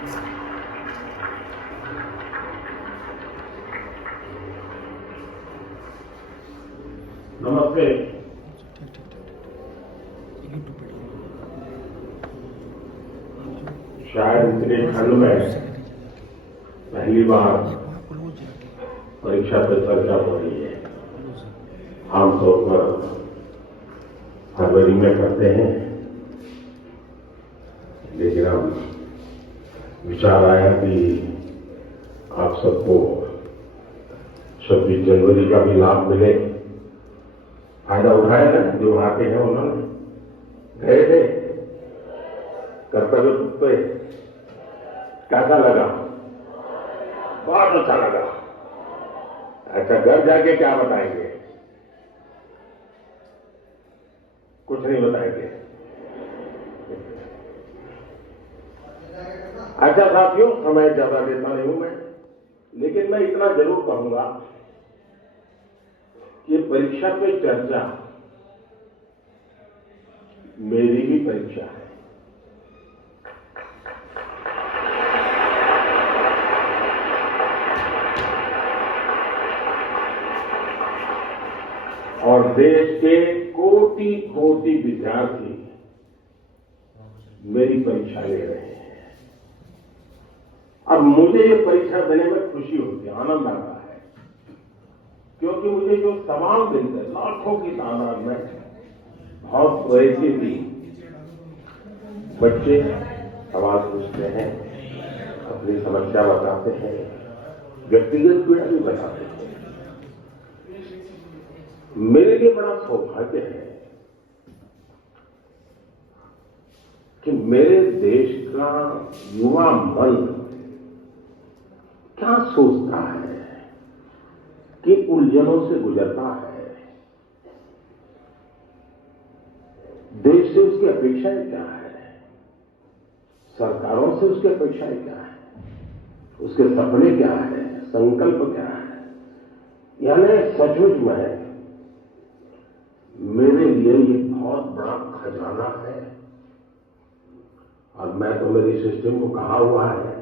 नमस्ते। शायद इतने ठंड में पहली बार परीक्षा पे चर्चा हो रही है। आमतौर पर फरवरी में करते हैं, लेकिन अब विचार आया कि आप सबको 26 जनवरी का भी लाभ मिले। फायदा उठाया ना, जो आके हैं उन्होंने गए थे कर्तव्य पे, कैसा लगा? बहुत अच्छा लगा। अच्छा, घर जाके क्या बताएंगे? कुछ नहीं बताएंगे। अच्छा साथियों, समय ज्यादा लेता नहीं हूं मैं, लेकिन मैं इतना जरूर कहूंगा कि परीक्षा पे चर्चा मेरी भी परीक्षा है। और देश के कोटि कोटि विद्यार्थी मेरी परीक्षा ले रहे हैं। अब मुझे ये परीक्षा देने में खुशी होती है, आनंद आता है, क्योंकि मुझे जो सवाल मिलते हैं लाखों की तादाद में, बहुत वैसे भी बच्चे सवाल पूछते हैं, अपनी समस्या बताते हैं, व्यक्तिगत पीड़ा भी बताते हैं। मेरे लिए बड़ा सौभाग्य है कि मेरे देश का युवा मन क्या सोचता है, कि उलझनों से गुजरता है, देश से उसकी अपेक्षाएं क्या है, सरकारों से उसकी अपेक्षाएं क्या है, उसके सपने क्या है, संकल्प क्या है। यानी सचमुच में मेरे लिए ये बहुत बड़ा खजाना है। और मैं तो मेरी सिस्टम को कहा हुआ है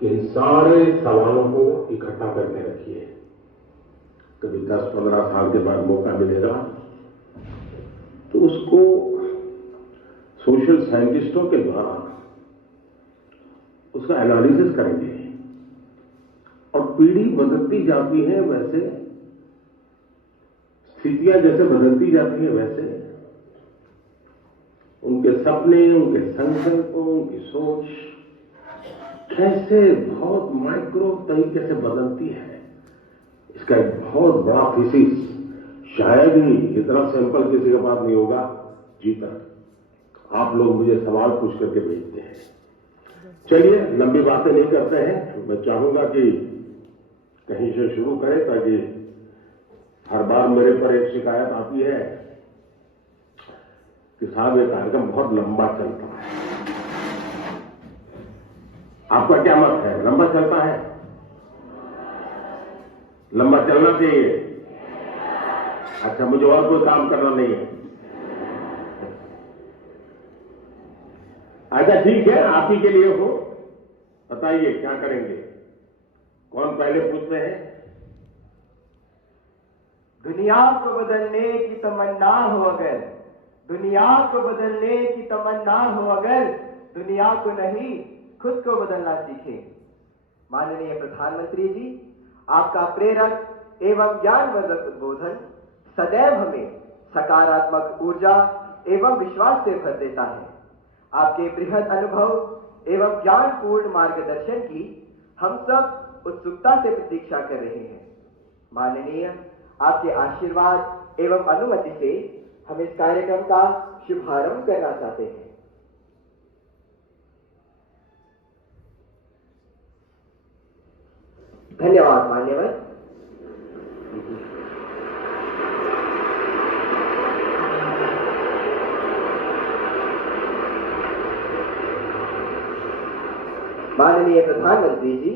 कि इन सारे सवालों को इकट्ठा करके रखिए। कभी 10-15 साल के बाद मौका मिलेगा तो उसको सोशल साइंटिस्टों के द्वारा उसका एनालिसिस करेंगे। और पीढ़ी बदलती जाती है, वैसे स्थितियां जैसे बदलती जाती है, वैसे उनके सपने, उनके संकल्पों, उनकी सोच कैसे बहुत माइक्रो तरीके से बदलती है। इसका एक बहुत बड़ा थीसिस शायद ही इतना सिंपल किसी के पास नहीं होगा जी तक। आप लोग मुझे सवाल पूछ करके भेजते हैं। चलिए, लंबी बातें नहीं करते हैं। मैं चाहूंगा कि कहीं से शुरू करें, ताकि हर बार मेरे पर एक शिकायत आती है कि साहब ये कार्यक्रम बहुत लंबा चलता है। आपका क्या मत है? लंबा चलता है? लंबा चलना चाहिए। अच्छा, मुझे और कोई काम करना नहीं है। अच्छा ठीक है, आप ही के लिए हो। बताइए क्या करेंगे? कौन पहले पूछते हैं? दुनिया को बदलने की तमन्ना हो अगर, दुनिया को बदलने की तमन्ना हो अगर, दुनिया को नहीं खुद को बदलना सीखे। माननीय प्रधानमंत्री जी, आपका प्रेरक एवं ज्ञानवर्धक उद्बोधन सदैव हमें सकारात्मक ऊर्जा एवं विश्वास से भर देता है। आपके बृहद अनुभव एवं ज्ञानपूर्ण मार्गदर्शन की हम सब उत्सुकता से प्रतीक्षा कर रहे हैं। माननीय, आपके आशीर्वाद एवं अनुमति से हम इस कार्यक्रम का शुभारंभ करना चाहते हैं। धन्यवाद मान्यवर। माननीय प्रधानमंत्री जी,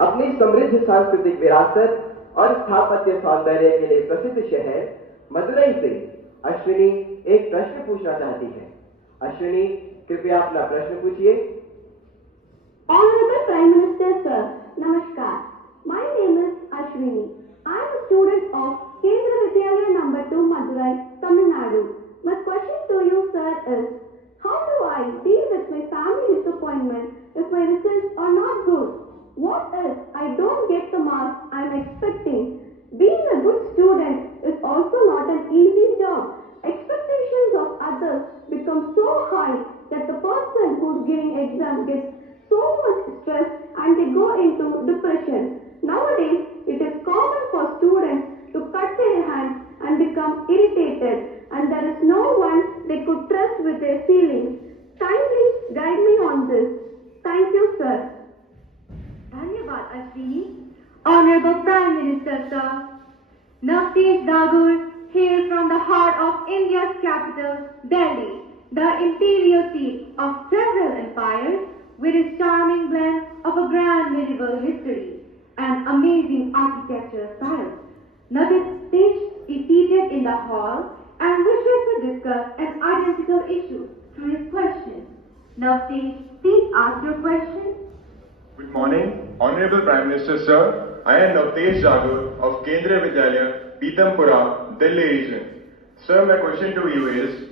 अपनी समृद्ध सांस्कृतिक विरासत और स्थापत्य सौंदर्य के लिए प्रसिद्ध शहर मदुरई से अश्विनी एक प्रश्न पूछना चाहती है। अश्विनी, कृपया अपना प्रश्न पूछिए। Honorable Prime Minister Sir, Namaskar. My name is Ashwini. I am a student of Kendra Vidyalaya number 2 Madurai, Tamil Nadu. My question to you sir is, how do I deal with my family disappointment if my results are not good? What if I don't get the marks I am expecting? Being a good student is also not an easy job. Expectations of others become so high that the person who is giving exam gets so much stress and they go into depression. Nowadays, it is common for students to cut their hands and become irritated, and there is no one they could trust with their feelings. Kindly guide me on this. Thank you, sir. Dhanyavad Ashwini. Honorable Prime Minister Sir, Navtesh Dagur hails from the heart of India's capital, Delhi, the imperial seat of several empires, with its charming blend of a grand medieval history and amazing architectural style. Navtesh is seated in the hall and wishes to discuss an identical issue through his question. Navtesh, please ask your question. Good morning, Honorable Prime Minister Sir. I am Navtesh Jagur of Kendra Vidyalaya, Pitampura, Delhi region. Sir, my question to you is,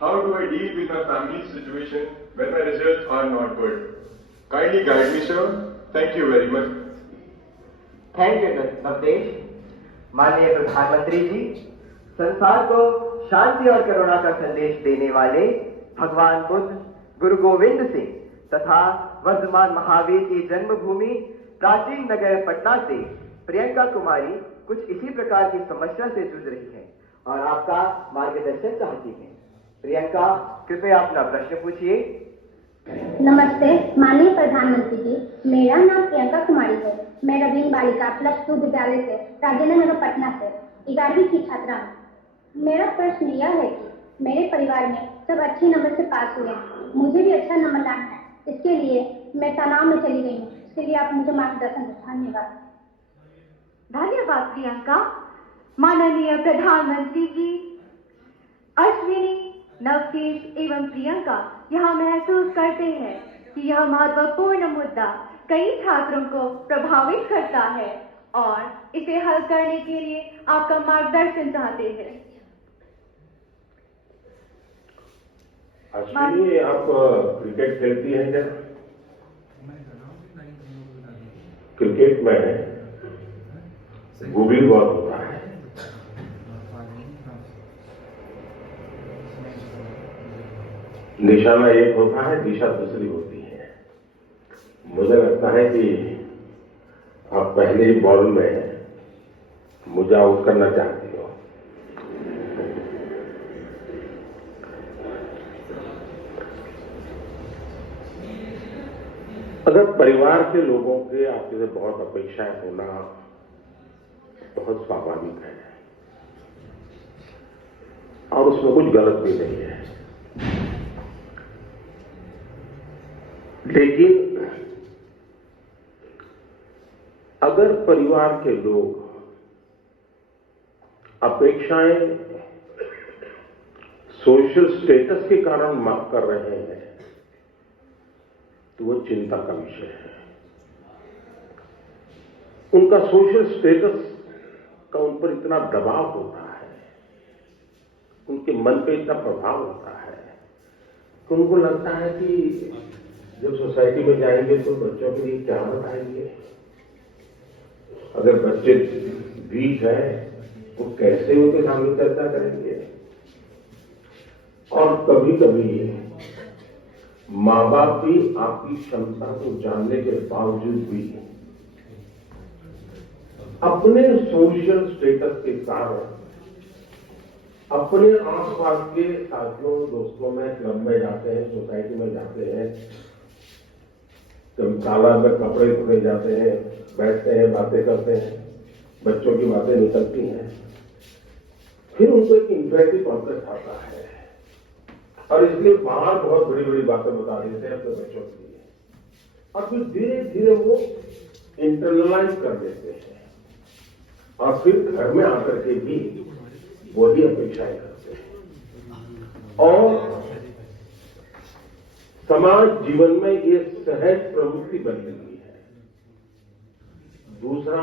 how do I deal with my family's situation when my results are not good? Kindly guide me, sir. Thank you very much. Thank you Navdesh. माननीय प्रधानमंत्री जी, संसार को शांति और करुणा का संदेश देने वाले भगवान बुद्ध, गुरु गोविंद सिंह तथा वर्धमान महावीर की जन्मभूमि प्राचीन नगर पटना से प्रियंका कुमारी कुछ इसी प्रकार की समस्या से जूझ रही हैं और आपका मार्गदर्शन चाहती हैं। प्रियंका, कृपया अपना प्रश्न पूछिए। नमस्ते माननीय प्रधानमंत्री जी, मेरा नाम प्रियंका कुमारी है। मैं रवीन बालिका +2 विद्यालय से राजेंद्र नगर पटना से 11वीं की छात्रा हूँ। मेरा प्रश्न यह है कि मेरे परिवार में सब अच्छे नंबर से पास हुए हैं, मुझे भी अच्छा नंबर लाना है। इसके लिए मैं तनाव में चली गई हूँ, इसके लिए आप मुझे मार्गदर्शन दें। धन्यवाद। धन्यवाद प्रियंका। माननीय प्रधानमंत्री जी, अश्विनी, नवतेश एवं प्रियंका यहाँ महसूस करते हैं कि यह महत्वपूर्ण मुद्दा कई छात्रों को प्रभावित करता है और इसे हल करने के लिए आपका मार्गदर्शन चाहते हैं। अश्विनी, आप क्रिकेट खेलती हैं क्या? क्रिकेट में गुगली बहुत होता है। निशाना एक होता है, दिशा दूसरी होती है। मुझे लगता है कि आप पहले ही बॉल में मुझे आउट करना चाहती हो। अगर परिवार के लोगों के आपके से बहुत अपेक्षाएं होना बहुत स्वाभाविक है और उसमें कुछ गलत भी नहीं है, लेकिन अगर परिवार के लोग अपेक्षाएं सोशल स्टेटस के कारण माफ कर रहे हैं तो वो चिंता का विषय है। उनका सोशल स्टेटस का उन पर इतना दबाव होता है, उनके मन पे इतना प्रभाव होता है कि उनको लगता है कि जब सोसाइटी में जाएंगे तो बच्चों के लिए क्या बताएंगे। अगर बच्चे वीक हैं तो कैसे उनके सामने चर्चा करेंगे। और कभी कभी माँ बाप भी आपकी क्षमता को जानने के बावजूद भी अपने सोशल स्टेटस के कारण अपने आसपास के साथियों दोस्तों में क्लब में जाते हैं, सोसाइटी में जाते हैं, कभी तालाब में कपड़े धोने जाते हैं, बैठते हैं, बातें करते हैं, बच्चों की बातें निकलती हैं, फिर उनको एक इंफेक्टिव कॉम्प्लेक्स आता है और इसलिए बाहर बहुत बड़ी बड़ी बातें बता देते हैं अपने बच्चों के लिए और फिर धीरे धीरे वो इंटरनलाइज कर देते हैं और फिर घर में आकर के भी वही अपेक्षाएं करते हैं। और समाज जीवन में ये सहज प्रवृत्ति बन गई है। दूसरा,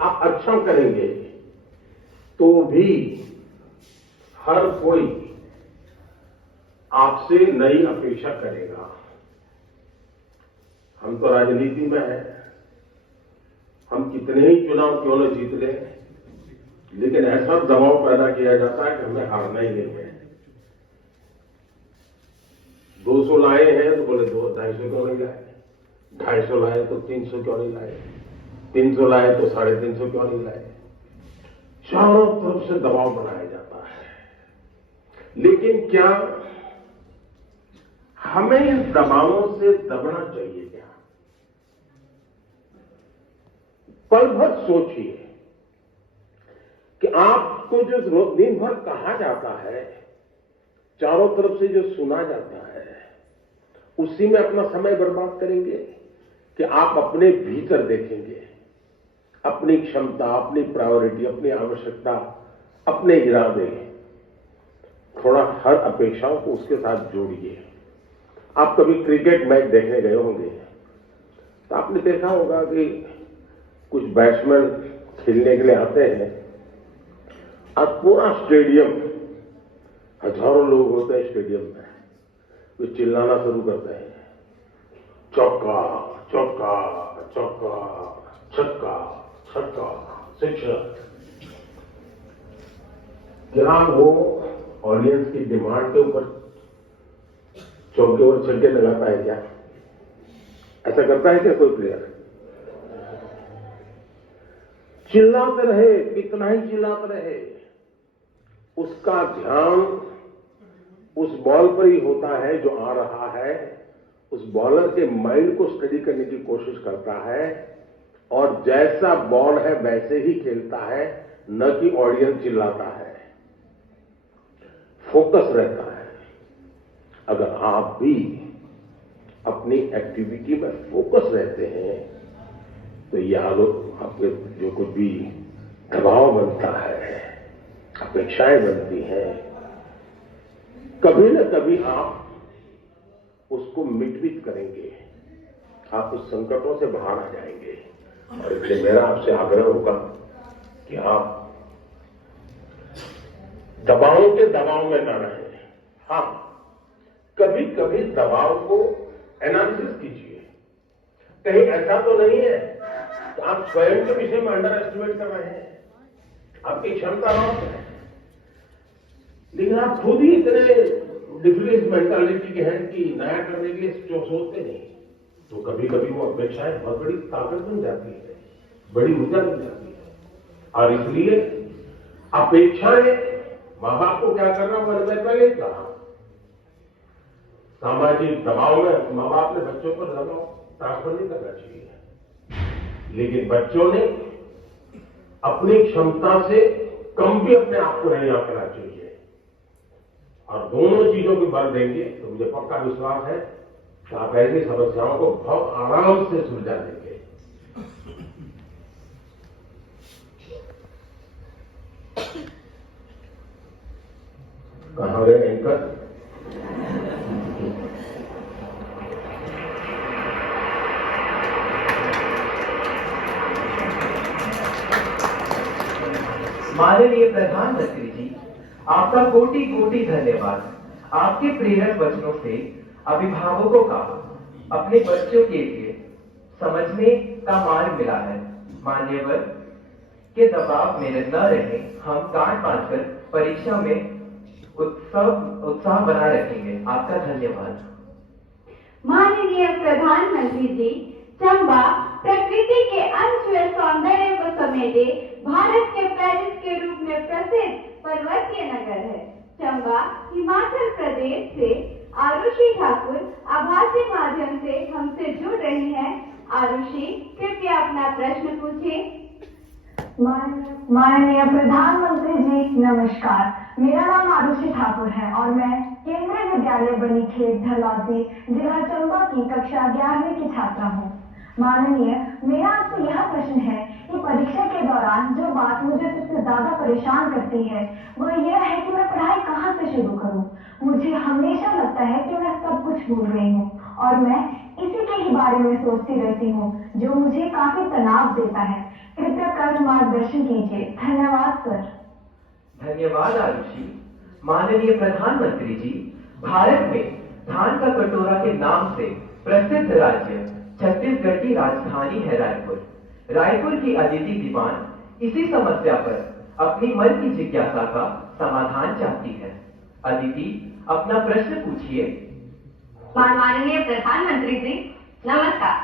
आप अच्छा करेंगे तो भी हर कोई आपसे नई अपेक्षा करेगा। हम तो राजनीति में हैं, हम कितने ही चुनाव क्यों न जीत लें, लेकिन ऐसा दबाव पैदा किया जाता है कि हमें हारना ही नहीं है। 200 लाए हैं तो बोले 250 क्यों नहीं लाए, 250 लाए तो 300 क्यों नहीं लाए, 300 लाए तो 350 क्यों नहीं लाए। चारों तरफ से दबाव बनाया जाता है। लेकिन क्या हमें इन दबावों से दबना चाहिए क्या? पल भर सोचिए कि आपको जो दिन भर कहा जाता है, चारों तरफ से जो सुना जाता है, उसी में अपना समय बर्बाद करेंगे कि आप अपने भीतर देखेंगे, अपनी क्षमता, अपनी प्रायोरिटी, अपनी आवश्यकता, अपने इरादे, थोड़ा हर अपेक्षाओं को उसके साथ जोड़िए। आप कभी क्रिकेट मैच देखने गए होंगे तो आपने देखा होगा कि कुछ बैट्समैन खेलने के लिए आते हैं और पूरा स्टेडियम, हजारों लोग होते हैं स्टेडियम में, वे चिल्लाना शुरू करते हैं, चौका चौका चौका, छक्का छक्का, सिक्सर। क्या वो ऑडियंस की डिमांड के ऊपर चौके और छक्के लगाता है क्या? ऐसा करता है क्या कोई प्लेयर? चिल्लाते रहे, कितना ही चिल्लाते रहे, उसका ध्यान उस बॉल पर ही होता है जो आ रहा है। उस बॉलर के माइंड को स्टडी करने की कोशिश करता है और जैसा बॉल है वैसे ही खेलता है, न कि ऑडियंस चिल्लाता है। फोकस रहता है। अगर आप भी अपनी एक्टिविटी में फोकस रहते हैं तो याद आपके जो कुछ भी दबाव बनता है, अपेक्षाएं बनती हैं, कभी न कभी आप उसको मिटवित करेंगे, आप उस संकटों से बाहर आ जाएंगे। और इसलिए मेरा आपसे आग्रह होगा कि आप दबाव के दबाव में न रहें। हाँ, कभी कभी दबाव को एनालिसिस कीजिए। कहीं ऐसा तो नहीं है कि आप स्वयं के विषय में अंडर एस्टिमेट कर रहे हैं, आपकी क्षमता लॉस है, लेकिन आप खुद ही इतने डिफरेंस मेंटालिटी के हैं कि नया करने के लिए सोचते नहीं। तो कभी कभी वो अपेक्षाएं बहुत बड़ी ताकत बन जाती है, बड़ी ऊर्जा बन जाती है। और इसलिए अपेक्षाएं, मां बाप को क्या करना, मैंने पहले ही कहा, सामाजिक दबाव में मां बाप ने बच्चों पर दबाव ट्रांसफर नहीं करना चाहिए, लेकिन बच्चों ने अपनी क्षमता से कम भी अपने आप को नहीं आंकना चाहिए। और दोनों चीजों की बल देंगे तो मुझे पक्का विश्वास है कि आप ऐसी समस्याओं को बहुत आराम से सुलझा देंगे। कहां गए एंकर? माननीय प्रधानमंत्री जी, आपका कोटि कोटि धन्यवाद। आपके प्रेरक वचनों से अभिभावकों का अपने बच्चों के लिए समझने का मार्ग मिला है। मान्यवर के दबाव में न रहे, हम काट बांधकर परीक्षा में उत्साह बनाए रखेंगे। आपका धन्यवाद। माननीय प्रधानमंत्री जी, चंबा प्रकृति के अनछुए सौंदर्य को समेटे भारत के पेरिस के रूप में प्रसिद्ध पर्वतीय नगर है। चंबा हिमाचल प्रदेश से आरुषि ठाकुर आभासी माध्यम से हमसे जुड़ रही हैं। आरुषि, कृपया अपना प्रश्न पूछें। माननीय प्रधानमंत्री जी नमस्कार। मेरा नाम आरुषि ठाकुर है और मैं केंद्रीय विद्यालय बनीखेत धनौल्टी जिला चंबा की कक्षा 11वीं की छात्रा हूँ। माननीय, मेरा आपसे यह प्रश्न है कि परीक्षा के दौरान जो बात मुझे सबसे ज्यादा परेशान करती है वह यह है कि मैं पढ़ाई कहाँ से शुरू करूँ। मुझे हमेशा लगता है कि मैं सब कुछ कुछ भूल गई हूँ और मैं इसी के ही बारे में सोचती रहती हूँ जो मुझे काफी तनाव देता है। कृपया कर मार्गदर्शन कीजिए। धन्यवाद सर। धन्यवाद आरुषि। माननीय प्रधानमंत्री जी, भारत में धान का कटोरा के नाम से प्रसिद्ध राज्य छत्तीसगढ़ की राजधानी है रायपुर। रायपुर की अदिति दीवान इसी समस्या पर अपनी मन की जिज्ञासा का समाधान चाहती है। अदिति, अपना प्रश्न पूछिए। माननीय प्रधानमंत्री जी, नमस्कार।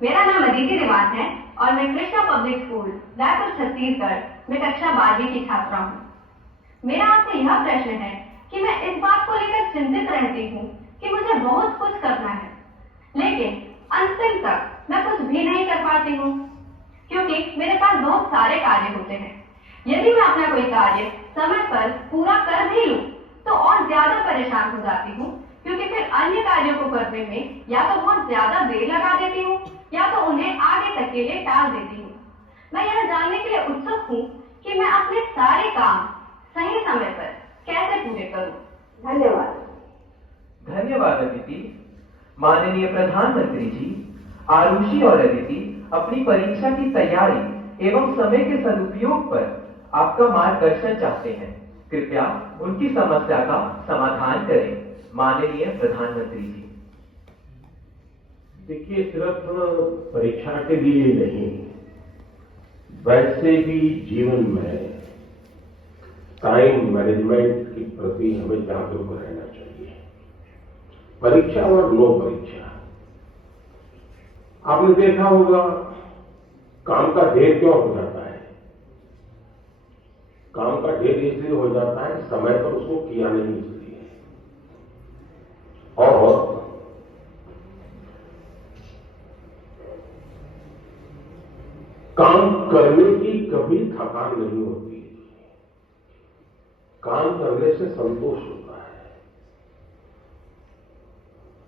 मेरा नाम अदिति दीवान है और मैं कृष्णा पब्लिक स्कूल रायपुर छत्तीसगढ़ में कक्षा 12वीं की छात्रा हूँ। मेरा आपसे यह प्रश्न है कि मैं इस बात को लेकर चिंतित रहती हूँ कि मुझे बहुत कुछ करना है, लेकिन अंतिम तक मैं कुछ भी नहीं कर पाती हूँ, क्योंकि मेरे पास बहुत सारे कार्य होते हैं। यदि मैं अपना कोई कार्य समय पर पूरा कर भी लूं, तो और ज्यादा परेशान हो जाती हूँ, क्योंकि फिर अन्य कार्यों को करने में या तो बहुत ज्यादा देर लगा देती हूँ या तो उन्हें आगे तक के लिए टाल देती हूँ। मैं यह जानने के लिए उत्सुक हूँ कि मैं अपने सारे काम सही समय पर कैसे पूरे करूँ। धन्यवाद। धन्यवाद अदिति। माननीय प्रधानमंत्री जी, आरुषि और अदिति अपनी परीक्षा की तैयारी एवं समय के सदुपयोग पर आपका मार्गदर्शन चाहते हैं। कृपया उनकी समस्या का समाधान करें। माननीय प्रधानमंत्री जी। देखिए, सिर्फ परीक्षा के लिए नहीं, वैसे भी जीवन में टाइम मैनेजमेंट के प्रति हमें जागरूक रहना चाहिए। परीक्षा और नो परीक्षा, आपने देखा होगा काम का ढेर क्यों हो जाता है। काम का ढेर इसलिए हो जाता है समय पर उसको किया नहीं इसलिए। और काम करने की कभी थकान नहीं होती। काम करने से संतोष होता है,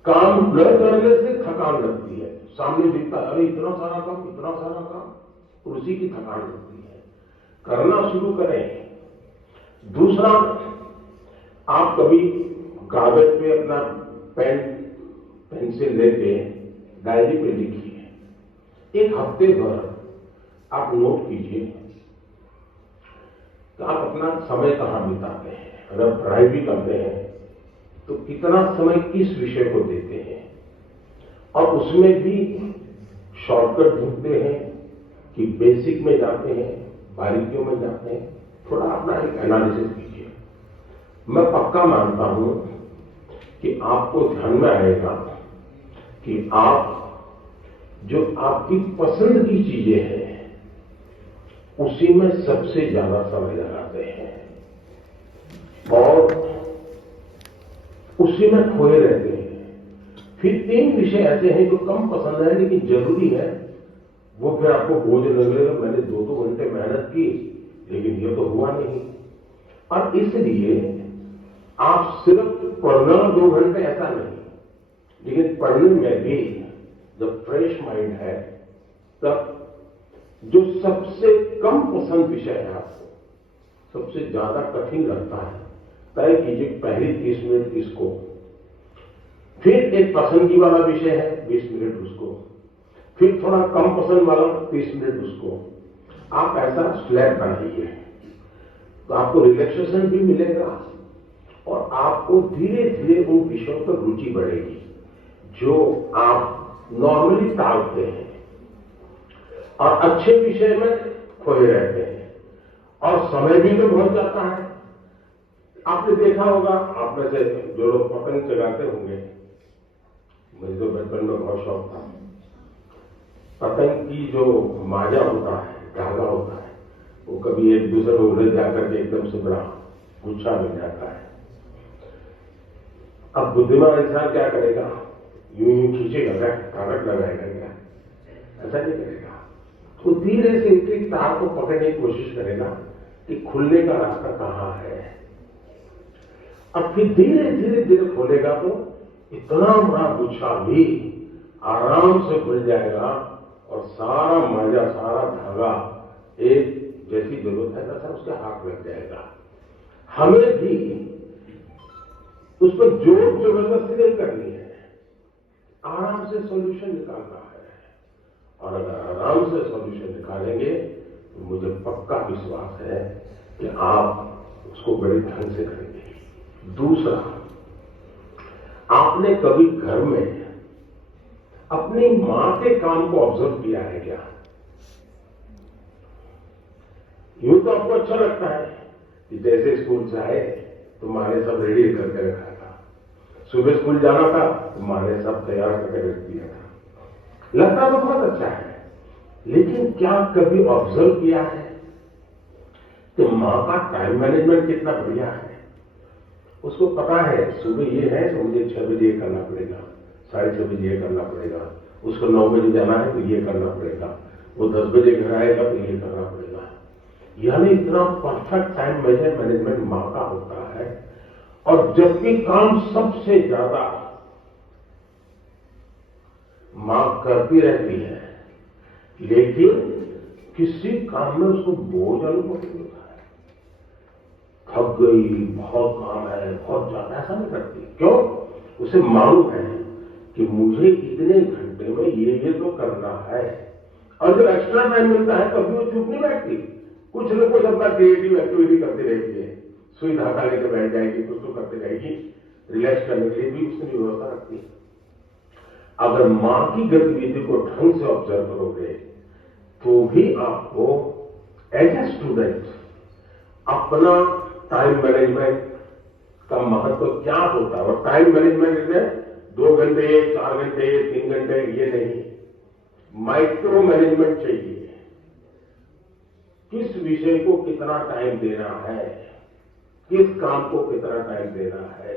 काम न करने से थकान लगती है। सामने दिखता है, अरे इतना सारा काम, इतना सारा काम, तो उसी की थकान लगती है। करना शुरू करें। दूसरा, आप कभी कागज पे अपना पेंसिल लेके डायरी पे लिखिए। एक हफ्ते भर आप नोट कीजिए कि आप अपना समय कहाँ बिताते हैं। अगर पढ़ाई भी करते हैं तो कितना समय किस विषय को देते हैं, और उसमें भी शॉर्टकट ढूंढते हैं कि बेसिक में जाते हैं, बारीकियों में जाते हैं। थोड़ा अपना एक एनालिसिस कीजिए। मैं पक्का मानता हूं कि आपको ध्यान में आएगा कि आप जो आपकी पसंद की चीजें हैं उसी में सबसे ज्यादा समय लगाते हैं और उसी में खोए रहते हैं। फिर 3 विषय ऐसे हैं जो कम पसंद है लेकिन जरूरी है, वो फिर आपको बोझ लगेगा। मैंने 2-2 घंटे मेहनत की लेकिन ये तो हुआ नहीं। और इसलिए आप सिर्फ पढ़ना 2 घंटे ऐसा नहीं, लेकिन पढ़ने में भी जब फ्रेश माइंड है तब जो सबसे कम पसंद विषय है, आपको सबसे ज्यादा कठिन लगता है, तय कीजिए पहली 30 मिनट इसको, फिर एक पसंद वाला विषय है 20 मिनट उसको, फिर थोड़ा कम पसंद वाला 30 मिनट उसको। आप ऐसा स्लैब बनाइए तो आपको रिलैक्सेशन भी मिलेगा और आपको धीरे धीरे उन विषयों पर रुचि बढ़ेगी जो आप नॉर्मली टालते हैं और अच्छे विषय में खोए रहते हैं और समय भी तो बहुत जाता है। आपने देखा होगा, आप में से जो लोग पतंग चगाते होंगे, मुझे तो बचपन में बहुत शौक था। पतंग की जो माजा होता है, धागा होता है, वो कभी एक दूसरे में उलझ जाकर के एकदम से बड़ा गुच्छा बन जाता है। अब बुद्धिमान इंसान क्या करेगा, यूं यूं खींचेगा क्या, ताकत लगाएगा क्या, ऐसा नहीं करेगा। तो धीरे से एक तार को पकड़ने की कोशिश करेगा कि खुलने का रास्ता कहां है। अब फिर धीरे धीरे धीरे खोलेगा तो इतना बड़ा गुच्छा भी आराम से खुल जाएगा और सारा माजा, सारा धागा एक जैसी जरूरत है वैसा उसके हाथ लग जाएगा। हमें भी उस पर जोर जबरदस्ती नहीं करनी है, से सॉल्यूशन निकालना है, और अगर आराम से सॉल्यूशन निकालेंगे तो मुझे पक्का विश्वास है कि आप उसको बड़े ढंग से करेंगे। दूसरा, आपने कभी घर में अपनी मां के काम को ऑब्जर्व किया है क्या? यूं तो आपको अच्छा लगता है कि जैसे स्कूल से आए तो मां ने सब रेडी करके रखा था, सुबह स्कूल जाना था तो मां ने सब तैयार करके रख दिया था। लगता तो बहुत अच्छा है, लेकिन क्या कभी ऑब्जर्व किया है कि मां का टाइम मैनेजमेंट कितना बढ़िया है? उसको पता है सुबह ये है तो मुझे 6 बजे ये करना पड़ेगा, 6:30 बजे ये करना पड़ेगा, उसको 9 बजे जाना है तो ये करना पड़ेगा, वो 10 बजे घर आएगा तो ये करना पड़ेगा। यानी इतना परफेक्ट टाइम मैनेजमेंट मां का होता है। और जबकि काम सबसे ज्यादा मां करती रहती है, लेकिन किसी काम में उसको बोझ अनुभव नहीं होता है। थक गई, बहुत काम है, बहुत ज्यादा, ऐसा नहीं करती। क्यों? उसे मालूम है कि मुझे इतने घंटे में ये तो करना है। और जब एक्स्ट्रा टाइम मिलता है तभी वो चुप नहीं बैठती, कुछ न कुछ अपना क्रिएटिव एक्टिविटी करती रहती है। सुई धागा लेकर बैठ जाएगी, कुछ तो करती रहेगी, रिलैक्स करने के लिए भी उसने व्यवस्था रखती है। अगर मां की गतिविधि को ढंग से ऑब्जर्व करोगे तो भी आपको एज ए स्टूडेंट अपना टाइम मैनेजमेंट का महत्व क्या होता है। और टाइम मैनेजमेंट में 2 घंटे, 4 घंटे, 3 घंटे ये नहीं, माइक्रो मैनेजमेंट चाहिए। किस विषय को कितना टाइम देना है, किस काम को कितना टाइम देना है,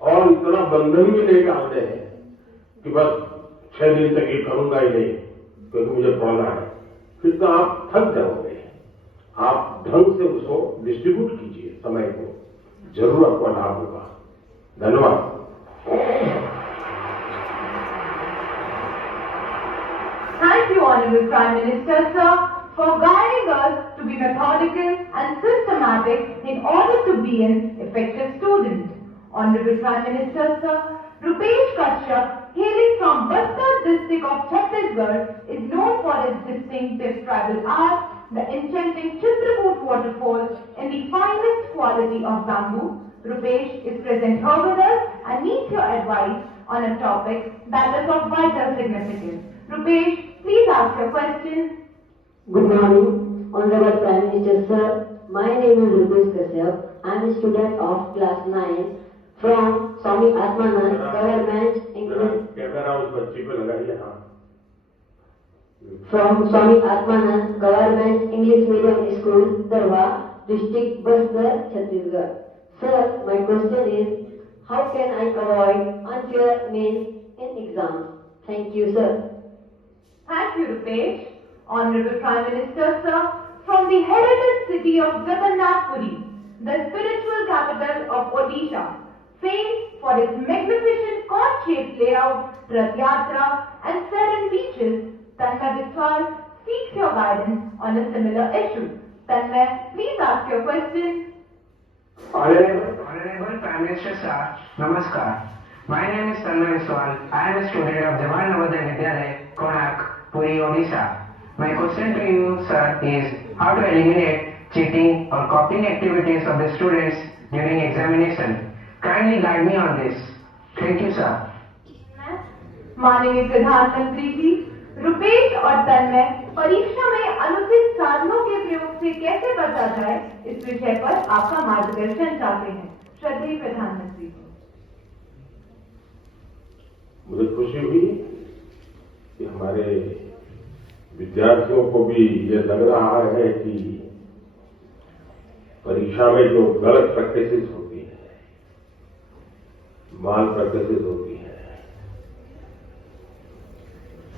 और इतना बंधन भी नहीं डालते हैं कि बस 6 दिन तक ये करूंगा ही नहीं क्योंकि मुझे पढ़ना है। फिर तो आप थक जाओगे। आप ढंग से उसको डिस्ट्रीब्यूट कीजिए समय को, जरूर आपको लाभ होगा। धन्यवाद। Thank you, Honorable Prime Minister, sir, for guiding us to be methodical and systematic in order to be an effective student. Honorable Prime Minister, sir, Rupesh Kashyap, hailing from Bastar district of Chhattisgarh, is known for its distinctive tribal art, the enchanting Chitrakoot waterfall, and the finest quality of bamboo. Rupesh is present here with us and needs your advice on a topic that is of vital significance. Rupesh, please ask your question. Good morning, Honorable Prime Minister Sir. My name is Rupesh Kashyap. I am a student of class 9 from Swami Atmanand Government English. Camera उस बच्ची पे लगाइए। हाँ। From Swami Atmanand Government English Medium School, Darwa, District Bastar, Chhattisgarh. Sir, my question is, how can I avoid unfair means in exams? Thank you, sir. Thank you, Rupesh. Honorable Prime Minister, sir, from the heritage city of Jagannath Puri, the spiritual capital of Odisha, famed for its magnificent cone-shaped layout, Rath Yatra, and serene beaches, Tanmay Biswal seeks your guidance on a similar issue. Tanmay, please ask your question. Honorable Prime Minister Sir, Namaskar. My name is Tanmay Biswal. I am a student of Jawahar Navodaya Vidyalaya, Konak, Puri, Odisha. My question to you, sir, is how to eliminate cheating or copying activities of the students during examination. Kindly guide me on this. Thank you, sir. माननीय प्रधानमंत्री जी, रुपेश और तन्मय परीक्षा में अनुचित साधनों के प्रयोग से कैसे बचा जाए, इस विषय पर आपका मार्गदर्शन चाहते हैं। श्रद्धेय प्रधानमंत्री जी। मुझे खुशी हुई कि हमारे विद्यार्थियों को भी ये लग रहा है कि परीक्षा में जो गलत प्रैक्टिसेस होती है, माल प्रैक्टिसेस होती है,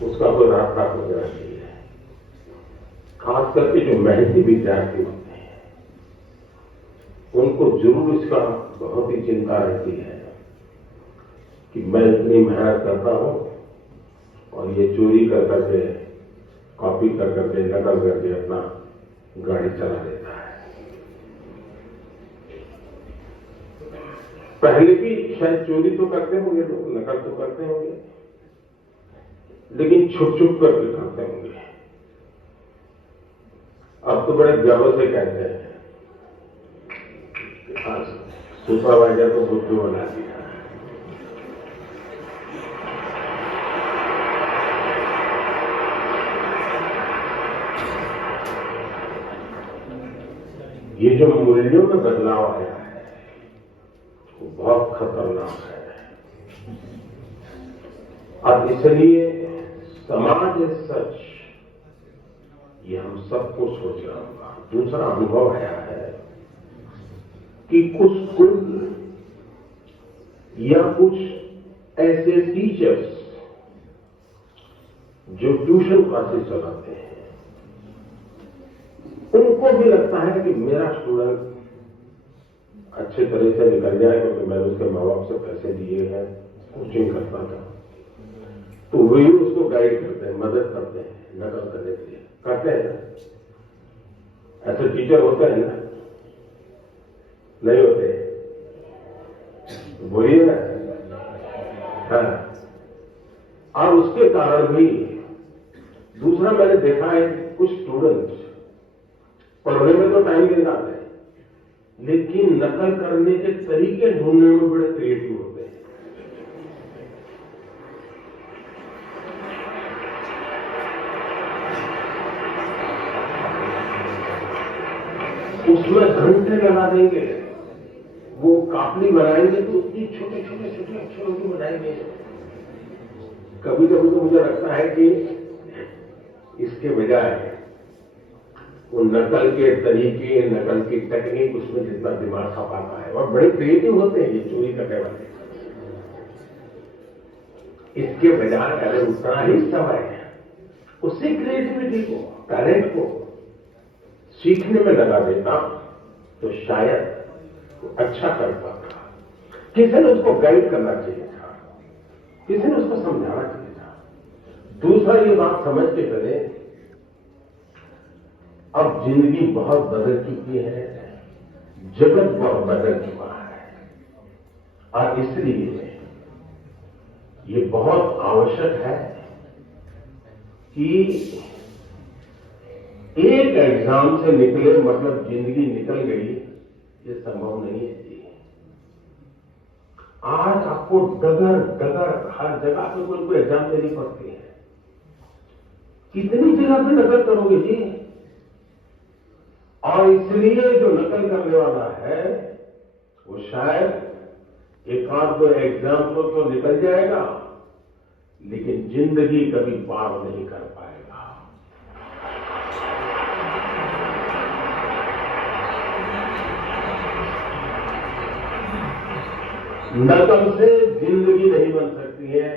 उसका कोई रास्ता हो जाना चाहिए। खास करके जो मेहनती विद्यार्थी होते हैं उनको जरूर इसका बहुत ही चिंता रहती है कि मैं इतनी मेहनत करता हूं और ये चोरी कर करके, कॉपी कर करके, नकल करके अपना गाड़ी चला लेता है। पहले भी शायद चोरी तो करते होंगे लोग, नकल तो करते होंगे, लेकिन छुप छुप करके करते होंगे। अब तो बड़े गर्व से कहते हैं सुपरवाइजर को बुद्धू बना दिया। ये जो मूल्यों में बदलाव आया है वो बहुत खतरनाक है। और इसलिए समाज सच ये हम सबको सोचना होगा। दूसरा अनुभव आया है कि कुछ स्कूल या कुछ ऐसे टीचर्स जो ट्यूशन क्लासेस चलाते हैं, उनको भी लगता है कि मेरा स्टूडेंट अच्छे तरह से निकल जाए, क्योंकि मैंने उसके माँ बाप से पैसे दिए हैं, कोचिंग करता था, तो वही उसको गाइड करते हैं, मदद करते हैं नकल करने के लिए। करते हैं ना, ऐसे टीचर होते हैं ना, नहीं होते? बोलिए ना। हाँ। और उसके कारण भी दूसरा मैंने देखा है कुछ स्टूडेंट्स पढ़ने में तो टाइम नहीं लगाते, लेकिन नकल करने के तरीके ढूंढने में बड़े क्रिएटिव होते हैं। उसमें घंटे लगा देंगे, वो कापली बनाएंगे तो उतनी छोटे छोटे छोटे अक्षरों की बनाएंगे। कभी कभी तो मुझे लगता है कि इसके बजाय वो नकल के तरीके, नकल की टेक्निक, उसमें जितना दिमाग खपाता है, और बड़े क्रिएटिव होते हैं ये चोरी करने वाले। इसके बजाय अगर उतना ही समय उससे क्रिएटिविटी को, टैलेंट को सीखने में लगा देता तो शायद वो अच्छा कर पाता। किसी ने उसको गाइड करना चाहिए था, किसी ने उसको समझाना चाहिए था। दूसरा ये बात समझ के चले, अब जिंदगी बहुत बदल चुकी है, जगत बहुत बदल चुका है, और इसलिए ये बहुत आवश्यक है कि एक एग्जाम से निकले मतलब जिंदगी निकल गई, ये संभव नहीं है जी। आज आपको डगर डगर हर जगह पे कोई एग्जाम देनी पड़ती है। कितनी जगह पे नकल करोगे जी? और इसलिए जो नकल करने वाला है वो शायद एक आध दो एग्जाम तो निकल जाएगा, लेकिन जिंदगी कभी पार नहीं कर पाएगा। नकल से जिंदगी नहीं बन सकती है।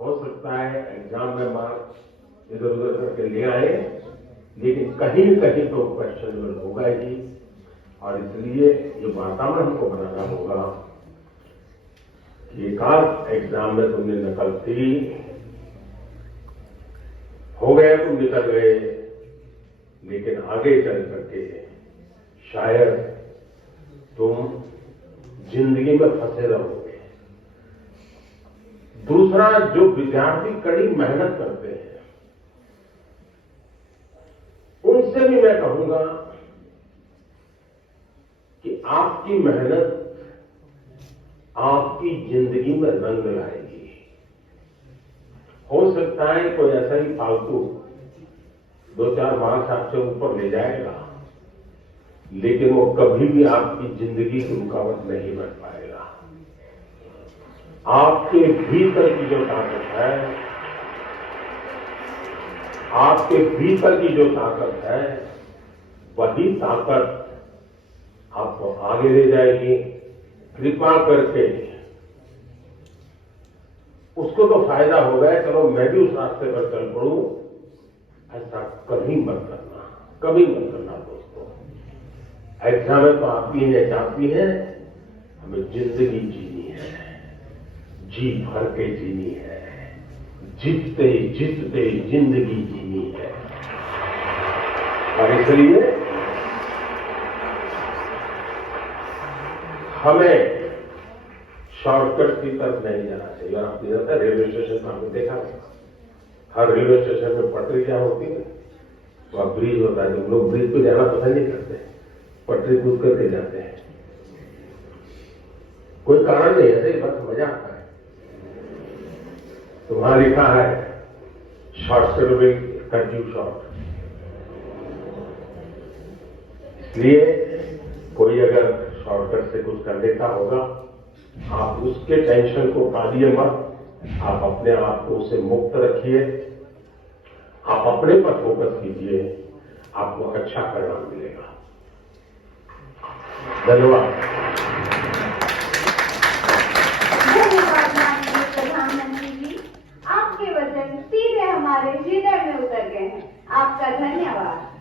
हो सकता है एग्जाम में मार्क्स इधर उधर करके ले आए, लेकिन कहीं न कहीं तो क्वेश्चन होगा ही। और इसलिए ये वातावरण हमको बनाना होगा कि एक आध एग्जाम में तुमने नकल की, हो गया, तुम निकल गए, लेकिन आगे चल करके शायद तुम जिंदगी में फंसे रहोगे। दूसरा, जो विद्यार्थी कड़ी मेहनत करते हैं उनसे भी मैं कहूंगा कि आपकी मेहनत आपकी जिंदगी में रंग लाएगी। हो सकता है कोई ऐसा ही फालतू 2-4 मार्क्स आपसे ऊपर ले जाएगा, लेकिन वो कभी भी आपकी जिंदगी की रुकावट नहीं बन पाएगा। आपके भीतर की जो ताकत है, आपके भीतर की जो ताकत है, वही ताकत आपको आगे ले जाएगी। कृपा करके उसको तो फायदा हो गया, चलो मैं भी उस रास्ते पर चल पड़ूं, ऐसा कभी मत करना, कभी मत करना दोस्तों। एग्जाम तो आती है जाती है, हमें जिंदगी जीनी है, जी भर के जीनी है, जीतते जीतते जिंदगी जीनी है। और इसलिए हमें शॉर्टकट की तरफ नहीं जाना चाहिए। और आपने रेलवे स्टेशन पर आपने देखा हर रेलवे स्टेशन में पटरी क्या होती है, वहाँ ब्रिज होता है। जब लोग ब्रिज पे जाना पसंद नहीं करते, पटरी कूद करके जाते हैं। कोई कारण नहीं, ऐसे ही बस मजा आता है। तो वहां लिखा है shortcut will cut you short. इसलिए कोई अगर शॉर्टकट से कुछ कर लेता होगा, आप उसके टेंशन को पालिए मत, आप अपने आप को उससे मुक्त रखिए, आप अपने पर फोकस कीजिए, आपको अच्छा परिणाम मिलेगा। धन्यवाद। धन्यवाद माननीय प्रधानमंत्री जी, आपके वचन सीधे हमारे हृदय में उतर गए हैं। आपका धन्यवाद।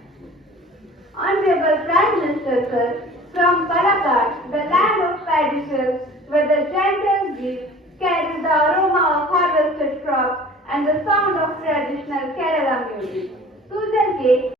Honorable Prime Minister Sir, from Palakkad, the land of paddy where the gentle breeze carries the aroma of harvested crops and the sound of traditional Kerala music. Sujan K.